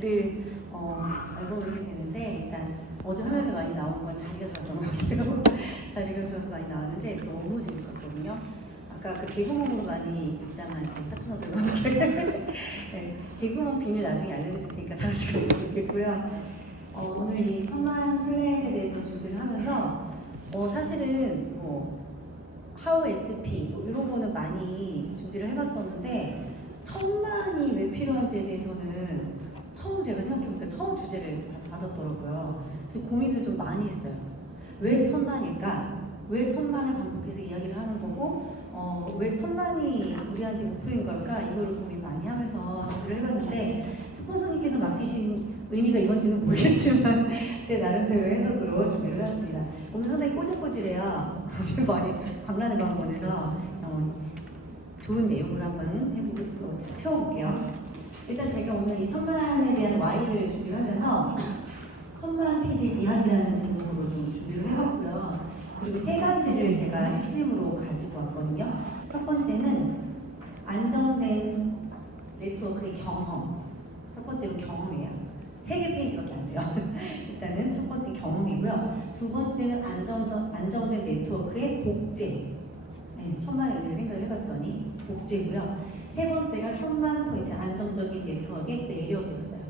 늘 알고 있게 되는데, 일단 어제 화면에 많이 나온 건 자리가 좋았던 것 같아요. 자리가 좋아서 많이 나왔는데 너무 재밌었거든요. 아까 그 개구멍으로 많이 입장한 제 파트너들과 함께 네, 개구멍 비밀 나중에 알려드릴 테니까 다 같이 갔으면 좋겠고요. 오늘 이 천만 플랜에 대해서 준비를 하면서 사실은 하우 SP 이런 거는 많이 준비를 해봤었는데 천만이 왜 필요한지에 대해서는 처음 제가 생각해보니까 처음 주제를 받았더라고요. 그래서 고민을 좀 많이 했어요. 왜 천만일까? 왜 천만을 반복해서 이야기를 하는 거고 왜 천만이 우리한테 목표인 걸까? 이걸 고민 많이 하면서 준비를 해봤는데 스폰서님께서 맡기신 의미가 이건지는 모르겠지만 제 나름대로 해석으로 준비를 해봤습니다. 오늘 상당히 꼬질꼬질해요. 지금 많이 광란의 방문에서 좋은 내용을 한번 해보고 채워볼게요. 일단 제가 오늘 이 천만에 대한 Y를 준비를 하면서 천만 PB 미학이라는 제목으로 좀 준비를 해봤고요. 그리고 세 가지를 제가 핵심으로 가지고 왔거든요. 첫 번째는 안정된 네트워크의 경험. 첫 번째는 경험이에요. 3개 페이지밖에 안 돼요. 일단은 첫 번째 경험이고요. 두 번째는 안정된 네트워크의 복제. 네, 천만 의미를 생각을 해봤더니 복제고요. 세 번째가 천만 포인트 안정적인 네트워크의 매력이었어요.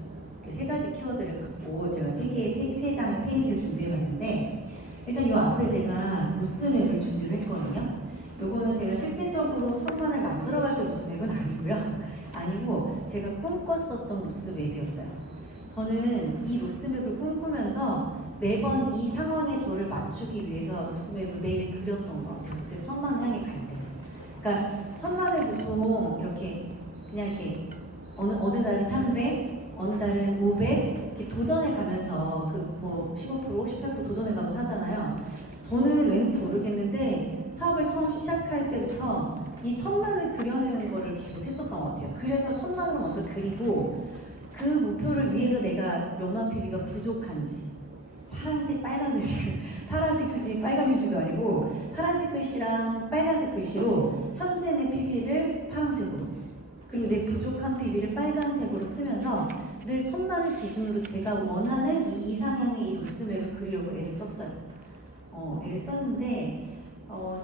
그 세 가지 키워드를 갖고 제가 세 장의 페이지를 준비해봤는데 일단 이 앞에 제가 로스맵을 준비를 했거든요. 요거는 제가 실질적으로 천만을 만들어갈 때 로스맵은 아니고 제가 꿈꿨었던 로스맵이었어요. 저는 이 로스맵을 꿈꾸면서 매번 이 상황에 저를 맞추기 위해서 로스맵을 매일 그렸던 것 같아요. 그때 천만 향해 갈 때. 그러니까 천만을 보통 이렇게 그냥 이렇게 어느 달은 300, 어느 달은 500 이렇게 도전해 가면서 15%, 18% 도전해 가면서 하잖아요. 저는 왠지 모르겠는데 사업을 처음 시작할 때부터 이 천만을 그려내는 거를 계속 했었던 것 같아요. 그래서 천만을 먼저 그리고 그 목표를 위해서 내가 몇만 PB가 부족한지 파란색, 빨간색, 파란색 표지, 빨간 표지도 아니고 파란색 글씨랑 빨간색 글씨로 현재 내 PB를 파란색으로 그리고 내 부족한 PB를 빨간색으로 쓰면서 늘 천만을 기준으로 제가 원하는 이 이상형의 이 로스맵을 그리려고 애를 썼어요. 애를 썼는데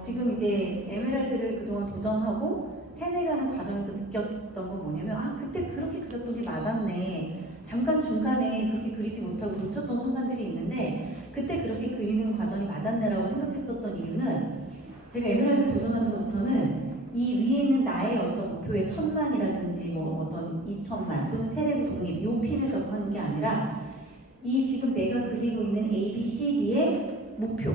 지금 이제 에메랄드를 그동안 도전하고 해내가는 과정에서 느꼈던 건 뭐냐면 그때 그렇게 그렸던 게 맞았네. 잠깐 중간에 그렇게 그리지 못하고 놓쳤던 순간들이 있는데 그때 그렇게 그리는 과정이 맞았네라고 생각했었던 이유는 제가 에메랄드 도전하면서부터는 이 위에 있는 나의 어떤 목표의 천만이라든지 어떤 2천만 또는 세례부 독립 요 핀을 갖고 하는 게 아니라 이 지금 내가 그리고 있는 A, B, C, D의 목표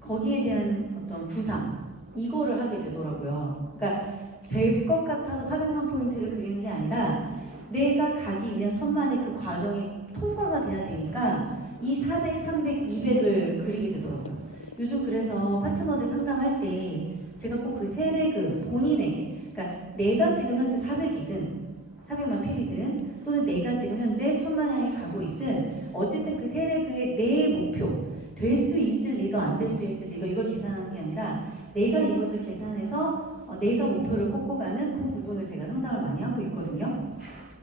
거기에 대한 어떤 부상 이거를 하게 되더라고요. 그러니까 될 것 같아서 400만 포인트를 그리는 게 아니라 내가 가기 위한 천만의 그 과정이 통과가 돼야 되니까 이 400, 300, 200을 그리게 되더라고요. 요즘 그래서 파트너들 상담할 때 제가 꼭 그 세레그 본인에게 그러니까 내가 지금 현재 400이든 400만 PB든 또는 내가 지금 현재 1000만 향에 가고 있든 어쨌든 그 세레그의 내 목표 될 수 있을 리더 안 될 수 있을 리더 이걸 계산하는 게 아니라 내가 이것을 계산해서 내가 목표를 꽂고 가는 그 부분을 제가 상담을 많이 하고 있거든요.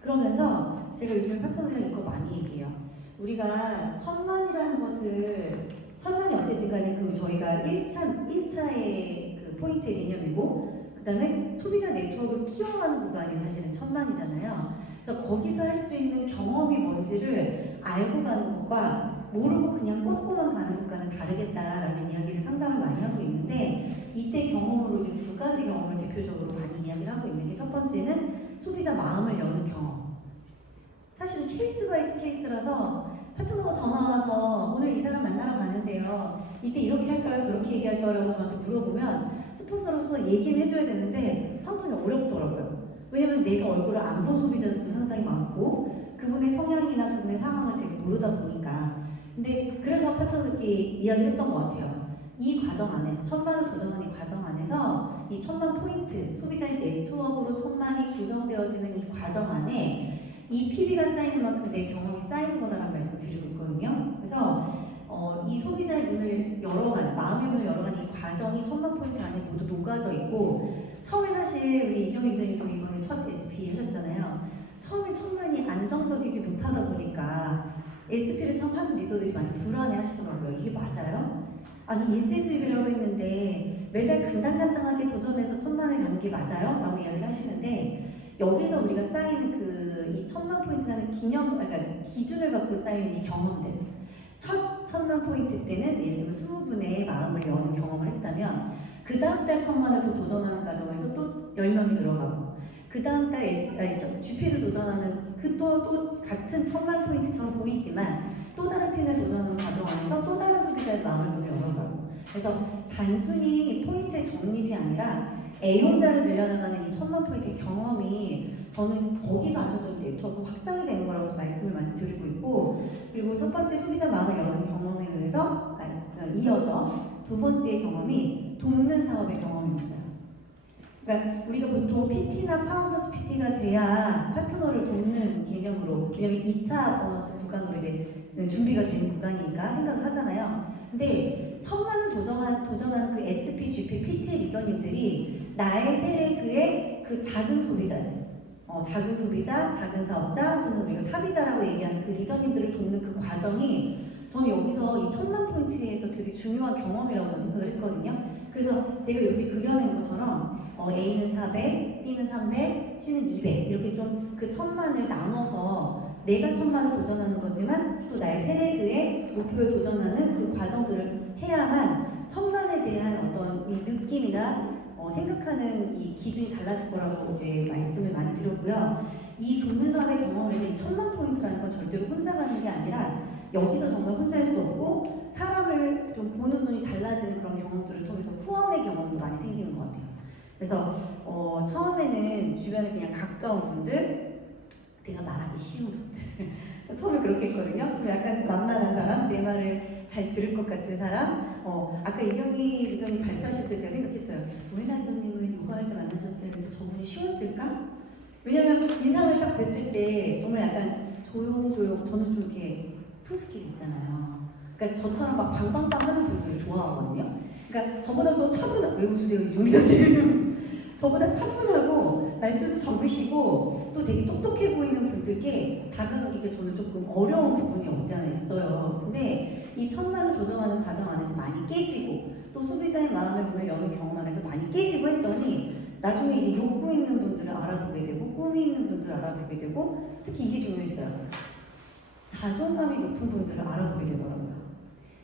그러면서 제가 요즘 파트너들이랑 이거 많이 얘기해요. 우리가 천만이라는 것을 천만이 어쨌든 간에 저희가 1차의 그 포인트의 개념이고 그 다음에 소비자 네트워크를 키워가는 구간이 사실은 천만이잖아요. 그래서 거기서 할 수 있는 경험이 뭔지를 알고 가는 것과 모르고 그냥 꽂고만 가는 것과는 다르겠다라는 이야기를 상담을 많이 하고 있는데 이때 경험으로 이제 두 가지 경험을 대표적으로 많이 이야기를 하고 있는 게 첫 번째는 소비자 마음을 여는 경험. 사실은 케이스 바이 케이스라서 파트너가 전화 와서 오늘 이 사람 만나러 가는데요. 이때 이렇게 할까요? 저렇게 얘기할까요? 라고 저한테 물어보면 스폰서로서 얘기는 해줘야 되는데 한번이 어렵더라고요. 왜냐면 내가 얼굴을 안 본 소비자들도 상당히 많고 그분의 성향이나 그분의 상황을 제가 모르다 보니까 근데 그래서 파트너들끼리 이야기를 했던 것 같아요. 이 과정 안에서 천만을 도전하는 이 과정 안에서 이 천만 포인트 소비자의 네트워크로 천만이 구성되어지는 이 과정 안에 이 PB가 쌓이는 만큼 내 경험이 쌓이는 거다라는 말씀을 드리고 있거든요. 그래서 이 소비자의 문을 열어가는 마음의 문을 열어가는 이 과정이 천만 포인트 안에 모두 녹아져 있고 처음에 사실 우리 이경희 기자님도 이번에 첫 SP 하셨잖아요. 처음에 천만이 안정적이지 못하다 파는 리더들이 많이 불안해 하시더라고요. 이게 맞아요? 아니 인세 수익이라고 했는데 매달 간당간당하게 도전해서 1,000만을 가는 게 맞아요? 라고 이야기를 하시는데 여기서 우리가 쌓이는 이 1,000만 포인트라는 그러니까 기준을 갖고 쌓이는 이 경험들 첫 1,000만 포인트 때는 예를 들면 20분의 마음을 여는 경험을 했다면 그 다음 달 1,000만을 또 도전하는 과정에서 또 10명이 들어가고 그 다음 달 GP를 도전하는 또 같은 1,000만 포인트처럼 보이지만 또 다른 핀을 도전하는 과정 안에서 또 다른 소비자의 마음을 열어가고 그래서 단순히 포인트의 적립이 아니라 A혼자를 늘려나가는 이 1,000만 포인트의 경험이 저는 거기서 안정적인 네트워크 확장이 되는 거라고 말씀을 많이 드리고 있고 그리고 첫 번째 소비자 마음을 여는 경험에 의해서 이어져 두 번째 경험이 돕는 사업의 경험이었어요. 그러니까 우리가 보통 PT나 파운더스 PT가 돼야 파트너를 돕는 개념으로 왜냐면 2차 보너스 구간으로 이제 준비가 되는 구간이니까 생각을 하잖아요. 근데 1,000만을 도전한 그 SP, GP, PT 리더님들이 나의 세력의 그 작은 소비자들 작은 소비자, 작은 사업자 또는 우리가 사비자라고 얘기하는 그 리더님들을 돕는 그 과정이 저는 여기서 이 1,000만 포인트에서 되게 중요한 경험이라고 저는 생각을 했거든요. 그래서 제가 이렇게 그려낸 것처럼 A는 400, B는 300, C는 200 이렇게 좀 그 1,000만을 나눠서 내가 1,000만을 도전하는 거지만 또 나의 세력의 목표에 도전하는 그 과정들을 해야만 1,000만에 대한 어떤 이 느낌이나 생각하는 이 기준이 달라질 거라고 이제 말씀을 많이 드렸고요. 이 돕는 사업의 경험에서 이 1,000만 포인트라는 건 절대로 혼자 가는 게 아니라 여기서 정말 혼자 할 수 없고 사람을 좀 보는 눈이 달라지는 그런 경험들을 통해서 후원의 경험도 많이 생기는 것 같아요. 그래서 처음에는 주변에 그냥 가까운 분들, 내가 말하기 쉬운 분들 저 처음에 그렇게 했거든요. 좀 약간 만만한 사람, 내 말을 잘 들을 것 같은 사람 아까 이경희 리더님 발표하실 때 제가 생각했어요. 우리나 리더님은 요가할 때 만나셨다는데 저분이 쉬웠을까? 왜냐면 인상을 딱 뵀을 때 정말 약간 조용조용 저는 좀 이렇게 푸스킬 있잖아요. 그러니까 저처럼 막 방방방 하는 분들을 좋아하거든요. 그러니까 저보다 더 차분한 왜 웃으세요 이종리더님 저보다 차분하고 말씀도 적으시고 또 되게 똑똑해 보이는 분들께 다가가기가 저는 조금 어려운 부분이 없지 않아 있어요. 근데 이 1,000만을 도전하는 과정 안에서 많이 깨지고 또 소비자의 마음의 문을 여는 경험 안에서 많이 깨지고 했더니 나중에 이제 욕구 있는 분들을 알아보게 되고 꿈이 있는 분들을 알아보게 되고 특히 이게 중요했어요. 자존감이 높은 분들을 알아보게 되더라고요.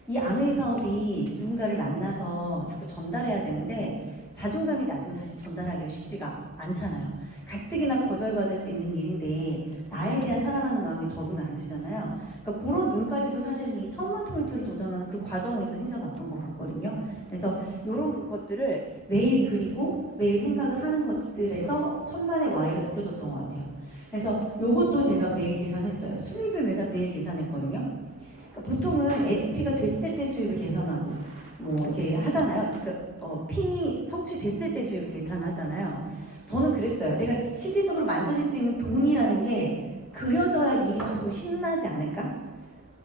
이 아메이 사업이 누군가를 만나서 자꾸 전달해야 되는데 자존감이 낮으면 사실 전달하기가 쉽지가 않잖아요. 가뜩이나 거절받을 수 있는 일인데 나에 대한 사랑하는 마음이 적으면 안 되잖아요. 그러니까 그런 눈까지도 사실 이 1,000만 포인트를 도전하는 그 과정에서 생겨났던 것 같거든요. 그래서 이런 것들을 매일 그리고 매일 생각을 하는 것들에서 1,000만의 Y가 느껴졌던 것 같아요. 그래서 이것도 제가 매일 계산했어요. 수익을 매일 계산했거든요. 그러니까 보통은 SP가 됐을 때 수익을 계산하고 뭐 이렇게 하잖아요. 그러니까 핀이 성취됐을 때 수익을 계산하잖아요. 저는 그랬어요. 내가 실질적으로 만져질 수 있는 돈이라는 게 그려져야 일이 조금 신나지 않을까?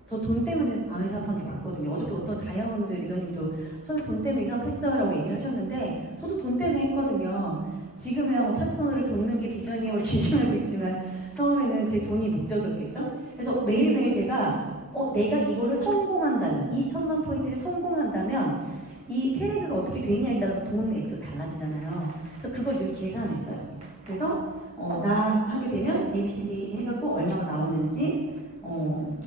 저 돈 때문에 아메 사업한 게 맞거든요. 어저께 어떤 다이아몬드 리더님도 저는 돈 때문에 이 사업 했어요라고 얘기를 하셨는데 저도 돈 때문에 했거든요. 지금은 파트너를 돕는 게 비전이라고 얘기하고 있지만 처음에는 제 돈이 목적이었겠죠? 그래서 매일매일 제가 내가 이거를 성공한다면 이 1,000만 포인트를 성공한다면 이 세력이 어떻게 되냐에 따라서 돈 액수 달라지잖아요. 그래서 그걸 늘 계산했어요. 그래서 나 하게 되면 ABCD 해갖고 얼마가 나오는지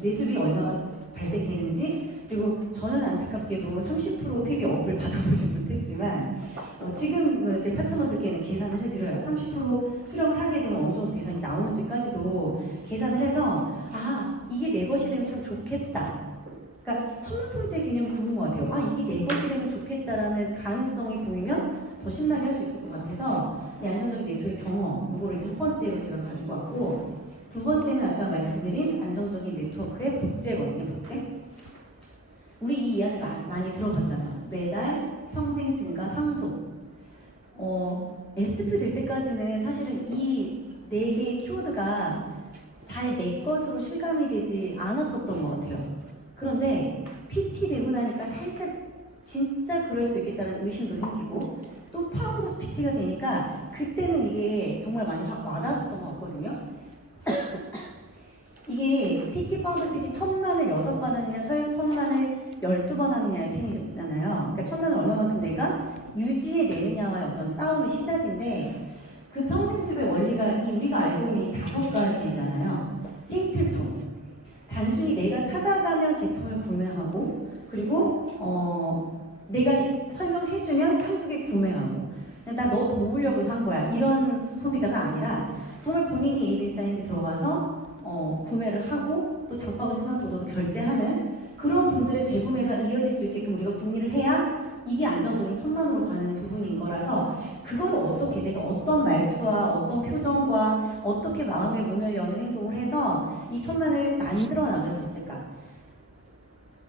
내수비 얼마가 발생되는지 그리고 저는 안타깝게도 30% PB 업을 받아보지 못했지만 지금 제 파트너들께는 계산을 해드려요. 30% 수령을 하게 되면 어느 정도 계산이 나오는지까지도 계산을 해서 이게 내 것이 되면 참 좋겠다. 그러니까 1,000만 포인트의 개념이 그런 것 같아요. 이게 내 것이 되면 좋겠다라는 가능성이 보이면 더 신나게 할 수 있을 것 같아서 이 안정적인 네트워크 경험 이거를 첫 번째로 제가 가지고 왔고 두 번째는 아까 말씀드린 안정적인 네트워크의 복제거든요. 복제. 우리 이 이야기 많이 들어봤잖아요. 매달 평생 증가 상속. SP 될 때까지는 사실은 이 네 개의 키워드가 잘 내 것으로 실감이 되지 않았었던 것 같아요. 그런데 PT 되고 나니까 살짝 진짜 그럴 수도 있겠다는 의심도 생기고 또 파운더스 PT가 되니까 그때는 이게 정말 많이 와닿았었던 것 같거든요. 이게 PT 파운더 PT 1000만을 6번 하느냐 1000만을 12번 하느냐의 편이잖아요. 그러니까 1000만을 얼마만큼 내가 유지해내느냐와의 어떤 싸움의 시작인데 그 평생 수입의 원리가 우리가 알고 있는 5가지잖아요. 생필품. 단순히 내가 찾아가면 제품을 구매하고 그리고 내가 설명해주면 한두 개 구매하고 나 너 도우려고 산 거야 이런 소비자가 아니라 정말 본인이 ABS 사이트에 들어와서 구매를 하고 또 장바구니 수납도도 결제하는 그런 분들의 재구매가 이어질 수 있게끔 우리가 궁리를 해야 이게 안정적인 1000만으로 가는 부분인 거라서 그걸 어떻게 내가 어떤 말투와 어떤 표정과 어떻게 마음의 문을 여는 행동을 해서 이 1000만을 만들어 나갈 수 있을까?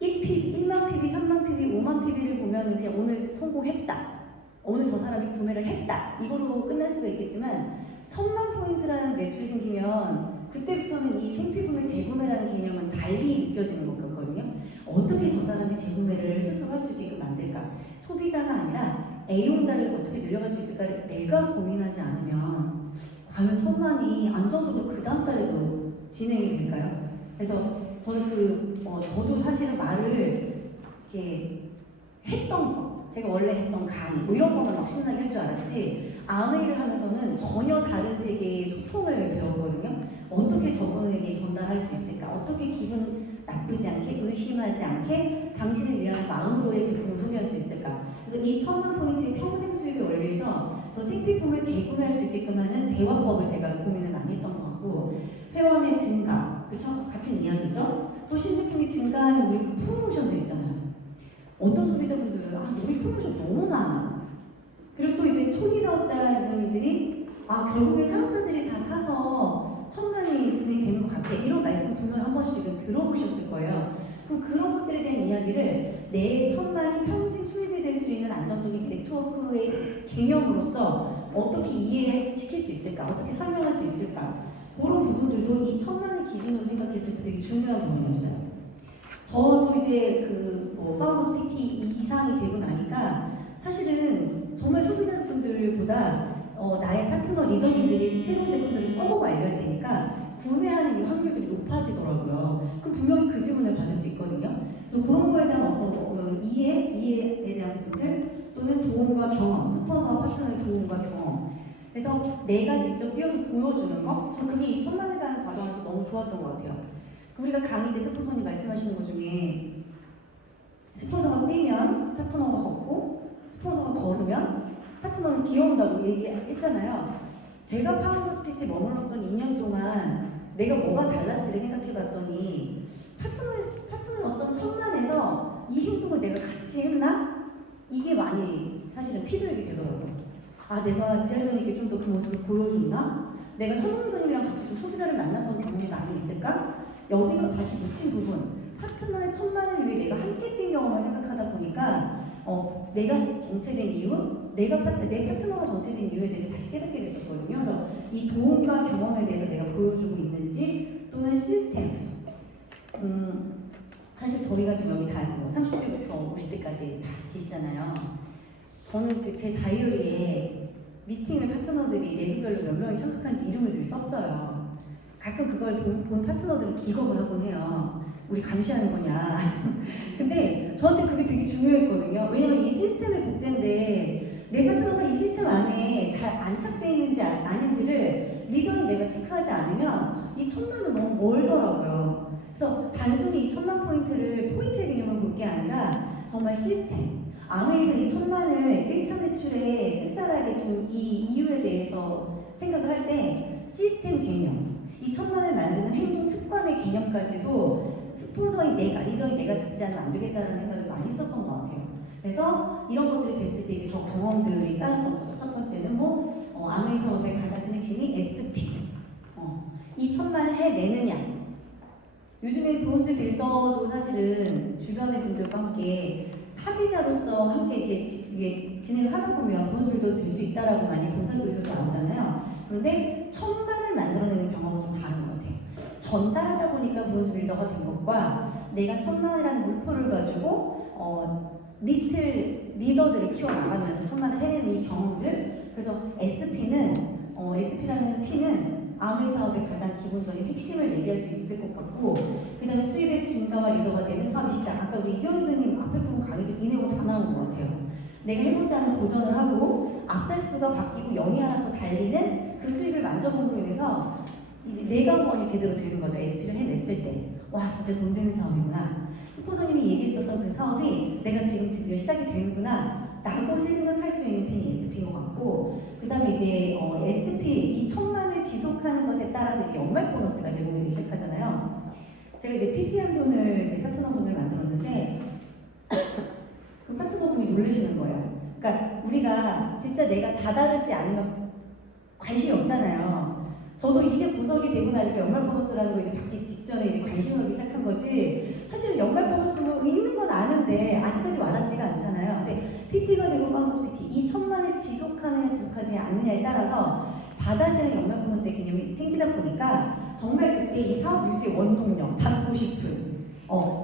1만 PB, 3만 PB, 5만 PB를 보면은 그냥 오늘 성공했다. 오늘 저 사람이 구매를 했다. 이거로 끝날 수가 있겠지만 1000만 포인트라는 매출이 생기면 그때부터는 이 생필품의 재구매라는 개념은 달리 느껴지는 것 같거든요. 어떻게 저 사람이 재구매를 스스로 할 수 있게끔 만들까? 소비자가 아니라 애용자를 어떻게 늘려갈 수 있을까를 내가 고민하지 않으면 과연 1000만이 안정적으로 그 다음 달에도 진행이 될까요? 그래서 저는 저도 사실은 말을 이렇게 했던 거, 제가 원래 했던 강의 뭐 이런 것만 막 신나게 할 줄 알았지 아메이를 하면서는 전혀 다른 세계의 소통을 배웠거든요. 어떻게 저분에게 전달할 수 있을까? 어떻게 기분 나쁘지 않게, 의심하지 않게 당신을 위한 마음으로의 제품을 소개할 수 있을까? 그래서 이 1000만 포인트의 평생 수익의 원리에서 저 생필품을 재구매할 수 있게끔 하는 대화법을 제가 고민을 많이 했던 것 같고 회원의 증가, 그쵸? 같은 이야기죠? 또 신제품이 증가하는 우리 그 프로모션들 있잖아요. 어떤 소비자분들은 우리 프로모션 너무 많아. 그리고 또 이제 초기 사업자분들이 결국에 사업자들이 다 사서 1000만이 진행되는 것 같아. 이런 말씀 분명히 한 번씩은 들어보셨을 거예요. 그럼 그런 것들에 대한 이야기를 내 1000만이 평생 수입이 될 수 있는 안정적인 네트워크의 개념으로서 어떻게 이해시킬 수 있을까? 어떻게 설명할 수 있을까? 그런 부분들도 이 1000만을 기준으로 생각했을 때 되게 중요한 부분이었어요. 저도 이제 파운더스 PT 이상이 되고 나니까 사실은 정말 소비자분들보다 나의 파트너 리더분들이 새로운 제품들을 써보고 알려야 되니까 구매하는 이 확률들이 높아지더라고요. 그럼 분명히 그 질문을 받을 수 있거든요. 그래서 그런 거에 대한 어떤 이해에 대한 부분들 또는 도움과 경험, 스폰서와 파트너의 도움과 경험. 그래서 내가 직접 뛰어서 보여주는 거, 저 그게 이 1000만을 가는 과정에서 너무 좋았던 것 같아요. 우리가 강의 때 스폰서님 말씀하시는 것 중에 스폰서가 뛰면 파트너가 걷고 스폰서가 걸으면 파트너는 귀여운다고 얘기했잖아요. 제가 파운더스 PT에 머물렀던 2년 동안 내가 뭐가 달랐지를 생각해봤더니 파트너의 어떤 1000만에서 이 행동을 내가 같이 했나? 이게 많이 사실은 피드백이 되더라고요. 내가 지알더님께 좀 더 그 모습을 보여줬나? 내가 현업리더님이랑 같이 좀 소비자를 만났던 경험이 많이 있을까? 여기서 다시 묻힌 부분, 파트너의 1000만을 위해 내가 함께 뛴 경험을 생각하다 보니까 내가 정체된 이유, 내 파트너가 정체된 이유에 대해서 다시 깨닫게 됐었거든요. 그래서 이 도움과 경험에 대해서 내가 보여주고 있는지 또는 시스템. 사실 저희가 지금 여기 다 30대부터 50대까지 다 계시잖아요. 저는 제 다이어리에 미팅을 파트너들이 레벨별로 몇 명이 참석한지 이름을 늘 썼어요. 가끔 그걸 본 파트너들은 기겁을 하곤 해요. 우리 감시하는 거냐. 근데 저한테 그게 되게 중요했거든요. 왜냐면 이 시스템의 복제인데 내 파트너가 이 시스템 안에 잘 안착되어 있는지 아닌지를 리더인 내가 체크하지 않으면 이 1000만은 너무 멀더라고요. 그래서 단순히 이 1000만 포인트의 개념을 볼 게 아니라 정말 시스템. 아메이에서 이 1000만을 1차 매출의 끝자락에 둔 이 이유에 대해서 생각을 할 때 시스템 개념, 이 1000만을 만드는 행동 습관의 개념까지도 스폰서인 내가, 리더인 내가 잡지 않으면 안 되겠다는 생각을 많이 했었던 것 같아요. 그래서 이런 것들이 됐을 때 이제 저 경험들이 쌓였던 거죠. 첫 번째는 아메이 사업의 가장 큰 핵심이 SP. 이 1000만을 해내느냐. 요즘에 브론즈 빌더도 사실은 주변의 분들과 함께 사비자로서 함께 이렇게 진행을 하다 보면 브론즈 빌더도 될 수 있다라고 많이 본사교에서 나오잖아요. 그런데 1000만을 만들어내는 경험은 좀 다른 것 같아요. 전달하다 보니까 브론즈 빌더가 된 것과 내가 1000만이라는 물표를 가지고 리틀 리더들을 키워나가면서 1000만을 해내는 이 경험들. 그래서 SP라는 P는 아메이 사업의 가장 기본 기본적인 핵심을 얘기할 수 있을 것 같고, 그 다음에 수입의 증가와 리더가 되는 사업의 시작. 아까 우리 이경희님 앞에 부분 강의에서 이 내용 다 나온 것 같아요. 내가 해보지 않은 도전을 하고 앞자리수가 바뀌고 0이 하나 더 달리는 그 수입을 만져봄으로 인해서 이제 내가 후원이 제대로 되는 거죠. SP를 해냈을 때. 와, 진짜 돈 되는 사업이구나. 스폰서님이 얘기했었던 그 사업이 내가 지금 드디어 시작이 되는구나 라고 생각할 수 있는 편이 SP인 것 같고, 그 다음에 이제 SP 이 1,000만을 지속하는 것에 따라서 이제 연말 보너스가 제공되기 시작하잖아요. 제가 이제 PT한 분을, 제 파트너분을 만들었는데 그 파트너분이 놀라시는 거예요. 그러니까 우리가 진짜 내가 다다르지 않으면 관심이 없잖아요. 저도 이제 보석이 되고 나니까 연말 보너스라는 거 이제 받기 직전에 이제 관심을 갖기 시작한 거지, 사실 연말 보너스 뭐 있는 건 아는데 아직까지 와닿지가 않잖아요. 근데 PT가 되고 파운더스 PT 이 1,000만을 지속하느냐 지속하지 않느냐에 따라서 받아지는 연말 보너스의 개념이 생기다 보니까 정말 그때 이 사업 유지의 원동력, 받고 싶은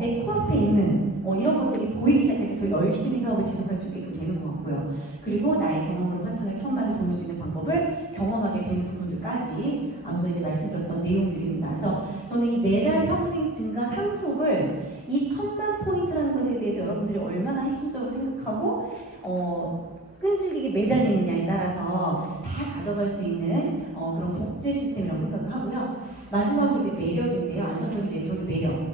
내 코앞에 있는 이런 것들이 보이기 시작할 때 더 열심히 사업을 지속할 수 있게끔 되는 것 같고요. 그리고 나의 경험으로 파트너의 1,000만을 도울 수 있는 방법을 경험하게 되는 부분들까지 앞서 이제 말씀드렸던 내용들입니다. 그래서 저는 이 매달 평생 증가 상속을 이 1,000만 포인트라는 것에 대해서 여러분들이 얼마나 핵심적으로 생각하고 끈질기게 매달리느냐에 따라서 다 가져갈 수 있는 그런 복제 시스템이라고 생각을 하고요. 마지막으로 이제 매력인데요. 안정적인 매력.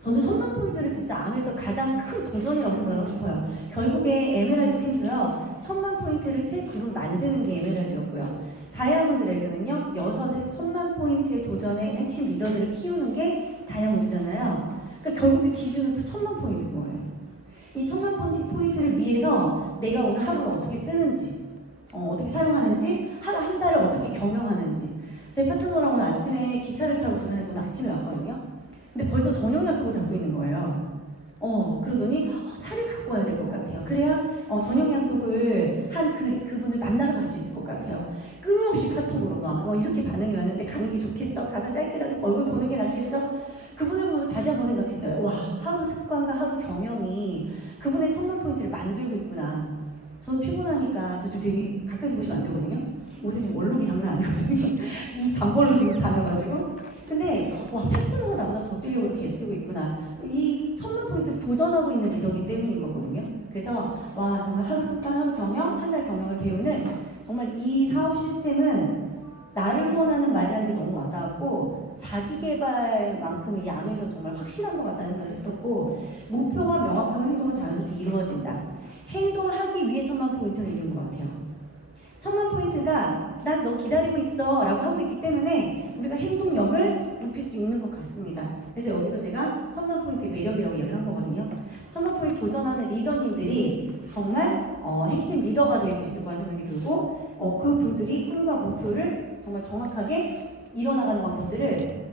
저는 1,000만 포인트를 진짜 안에서 가장 큰 도전이라고 생각을 해요. 결국에 에메랄드 핀도요, 1,000만 포인트를 세 그룹 만드는 게 에메랄드였고요. 다이아몬드레그는요, 1,000만 포인트의 도전의 핵심 리더들을 키우는 게 다이아몬드잖아요. 그러니까 결국에 기준은 1,000만 포인트인 거예요. 이 1,000만 포인트를 위해서 내가 오늘 하루를 어떻게 쓰는지, 어떻게 사용하는지, 한 달을 어떻게 경영하는지. 제 파트너랑 오늘 아침에 기차를 타고 부산에서 오늘 아침에 왔거든요. 근데 벌써 저녁 약속을 잡고 있는 거예요. 그러더니 차를 갖고 와야 될 것 같아요. 그래야 저녁 약속을 한 그분을 만나러 갈 수 있을 것 같아요. 끊임없이 카톡으로 막 이렇게 반응이 왔는데 가는 게 좋겠죠? 가서 짧게라도 얼굴 보는 게 낫겠죠? 그분을 보면서 다시 한번 생각했어요. 와, 하루 습관과 하루 경영이 그분의 1,000만 포인트를 만들고 있구나. 저는 피곤하니까 저 지금 되게 가까이서 보시면 안 되거든요. 옷에 지금 얼룩이 장난 아니거든요. 이 단벌로 지금 다녀가지고. 근데 와, 파트너가 나보다 더 뛰려고 이렇게 애쓰고 있구나. 이 1,000만 포인트를 도전하고 있는 리더기 때문인 거거든요. 그래서 와, 정말 하루 습관, 하루 경영, 한 달 경영을 배우는 정말 이 사업 시스템은 나를 후원하는 말이라는 게 너무 와닿았고, 자기 개발만큼의 양에서 정말 확실한 것 같다는 생각을 했었고, 목표가 명확한 행동은 자연스럽게 이루어진다. 행동을 하기 위해 1,000만 포인트를 이룬 것 같아요. 1,000만 포인트가 난 너 기다리고 있어 라고 하고 있기 때문에 우리가 행동력을 높일 수 있는 것 같습니다. 그래서 여기서 제가 1,000만 포인트의 매력이라고 얘기를 한 거거든요. 1,000만 포인트 도전하는 리더님들이 정말 핵심 리더가 될 수 있을 거라는 생각이 들고, 그 분들이 꿈과 목표를 정말 정확하게 이뤄나가는 방법들을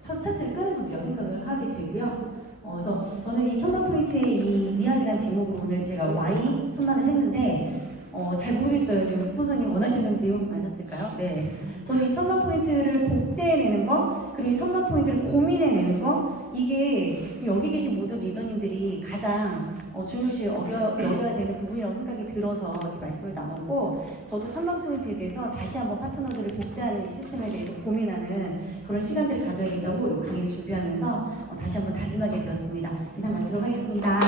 첫 스타트를 끄는 분이라고 생각을 하게 되고요. 그래서 저는 이 1,000만 포인트의 이 미학이라는 제목으로 오늘 제가 Y 1,000만을 했는데 잘 모르겠어요. 지금 스폰서님 원하시는 내용이 맞았을까요? 네. 저는 이 1,000만 포인트를 복제해내는 거, 그리고 이 1,000만 포인트를 고민해내는 거, 이게 지금 여기 계신 모든 리더님들이 가장 중요시 여겨야 되는 부분이라고 생각이 들어서 이렇게 말씀을 나눴고, 저도 1,000만 포인트에 대해서 다시 한번 파트너들을 복제하는 시스템에 대해서 고민하는 그런 시간들을 가져야 된다고 이 강의를 준비하면서 다시 한번 다짐하게 되었습니다. 이상 마치도록 하겠습니다.